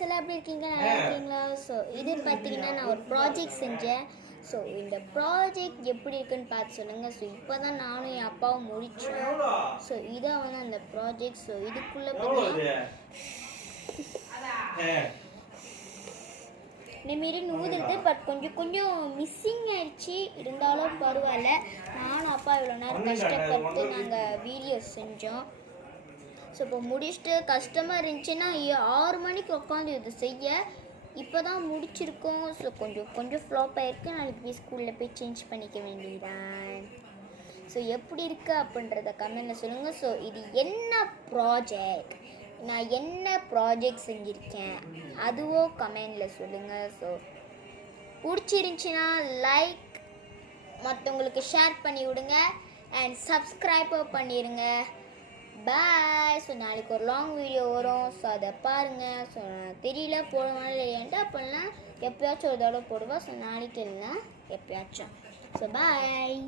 Guys எல்லாம் எப்படி இருக்கீங்க, நல்லா இருக்கீங்களா? ஸோ இது பார்த்தீங்கன்னா நான் ஒரு ப்ராஜெக்ட் செஞ்சேன். ஸோ இந்த ப்ராஜெக்ட் எப்படி இருக்குன்னு பார்த்து சொல்லுங்கள். ஸோ இப்போ தான் நானும் என் அப்பாவும் முடித்தோம். ஸோ இதான் வந்து அந்த ப்ராஜெக்ட். ஸோ இதுக்குள்ளே பார்த்தீங்கன்னா இந்தமாரி ஊதுறது, பட் கொஞ்சம் கொஞ்சம் மிஸ்ஸிங் ஆயிடுச்சு. இருந்தாலும் பரவாயில்ல, நானும் அப்பா இவ்வளோ நேரம் கஷ்டப்பட்டு நாங்கள் வீடியோ செஞ்சோம். ஸோ இப்போ முடிச்சுட்டு கஷ்டமாக இருந்துச்சுன்னா 6 மணிக்கு உட்காந்து இது செய்ய இப்போ தான் முடிச்சிருக்கோம். ஸோ கொஞ்சம் ஃப்ளாப் ஆகிருக்கு. நாளைக்கு போய் ஸ்கூலில் போய் சேஞ்ச் பண்ணிக்க வேண்டியதான். ஸோ எப்படி இருக்குது அப்படின்றத கமெண்ட்டில் சொல்லுங்கள். ஸோ இது என்ன ப்ராஜெக்ட், நான் என்ன ப்ராஜெக்ட் செஞ்சுருக்கேன் அதுவோ கமெண்டில் சொல்லுங்கள். ஸோ பிடிச்சிருந்துச்சின்னா லைக், மற்றவங்களுக்கு ஷேர் பண்ணி விடுங்க அண்ட் சப்ஸ்கிரைபும் பண்ணிடுங்க. பாய். ஸோ நாளைக்கு ஒரு லாங் வீடியோ வரும். ஸோ அதை பாருங்கள். ஸோ நான் தெரியல போடுவேன் இல்லையான்ட்டு அப்படின்னா எப்போயாச்சும் ஒரு தடவை போடுவேன். ஸோ நாளைக்கு இல்லைன்னா எப்போயாச்சும். So bye.